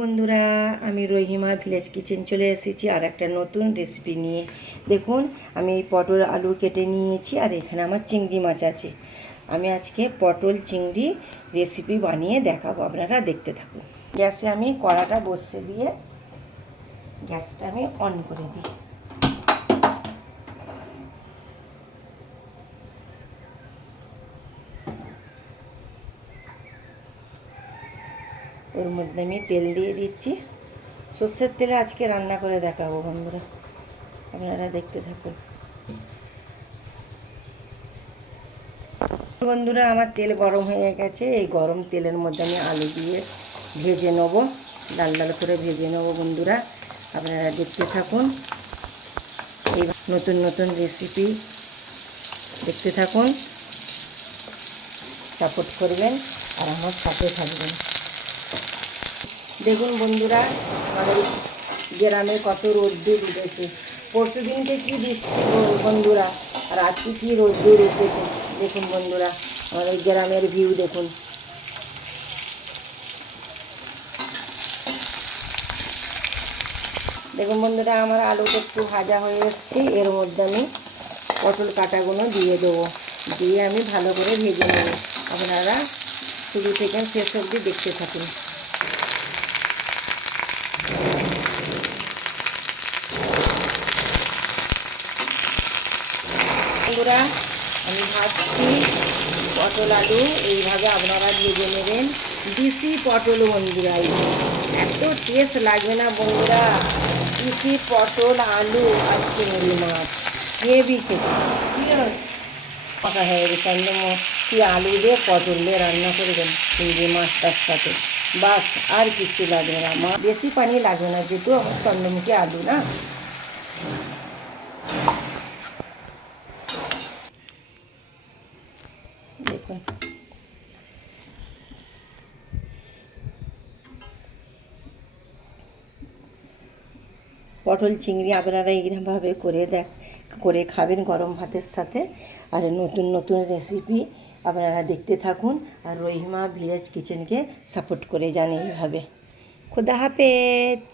বন্ধুরা, আমি Rahima village kitchen চলে এসেছি আর একটা নতুন রেসিপি নিয়ে। দেখুন, আমি পটল আলু কেটে নিয়েছি আর এখানে আমার চিংড়ি মাছ আছে। আমি আজকে পটল চিংড়ি রেসিপি বানিয়ে দেখাবো, আপনারা দেখতে থাকুন। গ্যাসে আমি কড়াটা বসিয়ে দিয়ে গ্যাসটা আমি অন করে দিই। ওর মধ্যে আমি তেল দিয়ে দিচ্ছি। সর্ষের তেলে আজকে রান্না করে দেখাবো বন্ধুরা, আপনারা দেখতে থাকুন। বন্ধুরা, আমার তেল গরম হয়ে গেছে। এই গরম তেলের মধ্যে আমি আলু দিয়ে ভেজে নেবো, লাল লাল করে ভেজে নেবো। বন্ধুরা, আপনারা দেখতে থাকুন। এই নতুন নতুন রেসিপি দেখতে থাকুন, সাপোর্ট করবেন আর আমার সাথে থাকবেন। দেখুন বন্ধুরা, আমাদের গ্রামে কত রোদ্দুর উঠেছে। পরশু দিনকে কী বৃষ্টি বন্ধুরা, আর আজকে কী রোদ্দুর উঠেছে। দেখুন বন্ধুরা, আমাদের গ্রামের ভিউ দেখুন। দেখুন বন্ধুরা, আমার আলুটা একটু ভাজা হয়ে এসছে। এর মধ্যে আমি পটল কাটাগুলো দিয়ে দেবো, দিয়ে আমি ভালো করে ভেজে নেব। আপনারা শুরু থেকে শেষ অবধি দেখতে থাকুন। বন্ধুরা, আমি ভাজছি পটল আলু, এইভাবে আপনারা ভেজে নেবেন। দেশি পটল বন্ধুরা, এত টেস্ট লাগবে না বন্ধুরা। দেশি পটল আলু আর চিংড়ি মাছ হেভি খেতে। পাকা হয়ে গেছে একদম। কি আলু দিয়ে পটল দিয়ে রান্না করবেন চিংড়ি মাছটার সাথে, বাস আর কিছু লাগবে না। বেশি পানি লাগবে না, যেহেতু আমার চন্দ্রমুখী আলু না। দেখুন, পটল চিংড়ি আপনারা এইরকমভাবে করে খাবেন গরম ভাতের সাথে। আর নতুন নতুন রেসিপি আপনারা দেখতে থাকুন আর রহিমা ভিলেজ কিচেনকে সাপোর্ট করে যান এইভাবে। খোদা হাফেজ।